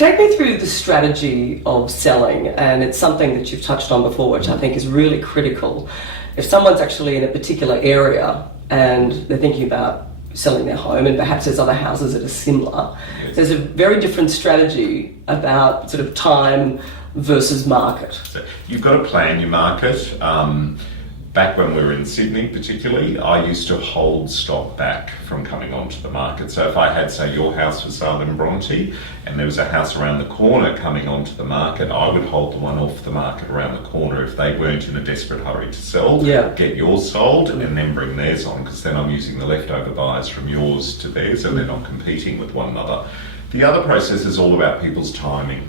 Take me through the strategy of selling, and it's something that you've touched on before, which I think is really critical. If someone's actually in a particular area and they're thinking about selling their home, and perhaps there's other houses that are similar, Yes. there's a very different strategy about sort of time versus market. So you've got to plan your market. Back when we were in Sydney particularly, I used to hold stock back from coming onto the market. So if I had, say, your house for sale in Bronte and there was a house around the corner coming onto the market, I would hold the one off the market around the corner if they weren't in a desperate hurry to sell. Yeah. Get yours sold and then bring theirs on, because then I'm using the leftover buyers from yours to theirs and they're not competing with one another. The other process is all about people's timing.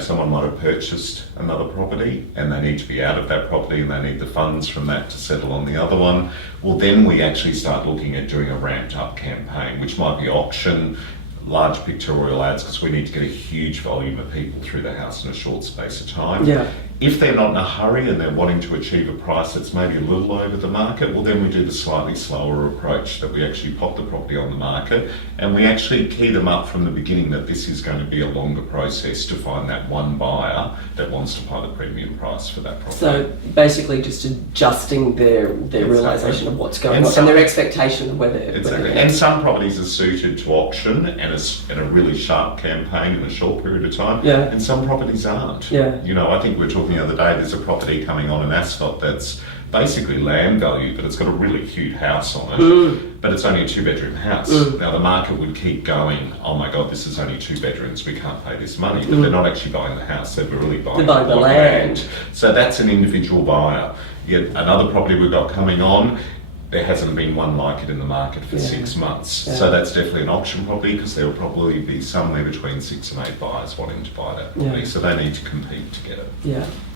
Someone might have purchased another property and they need to be out of that property and they need the funds from that to settle on the other one. Well, then we actually start looking at doing a ramped up campaign, which might be auction, large pictorial ads, because we need to get a huge volume of people through the house in a short space of time. Yeah. If they're not in a hurry and they're wanting to achieve a price that's maybe a little over the market, well, then we do the slightly slower approach that we actually pop the property on the market and we actually key them up from the beginning that this is going to be a longer process to find that one buyer that wants to pay the premium price for that property. So basically just adjusting their realisation of what's going on and their expectation of whether... Exactly. And some properties are suited to auction and a really sharp campaign in a short period of time. Yeah. And some properties aren't. Yeah. I think we were talking the other day, there's a property coming on in Ascot that's basically land value, but it's got a really cute house on it, but it's only a 2-bedroom house. Now the market would keep going, oh my God, this is only 2 bedrooms, we can't pay this money, but they're not actually buying the house, they're really buying the land. So that's an individual buyer. Yet another property we've got coming on, there hasn't been one like it in the market for 6 months. Yeah. So that's definitely an auction property, because there will probably be somewhere between 6 and 8 buyers wanting to buy that property. Yeah. So they need to compete to get it. Yeah.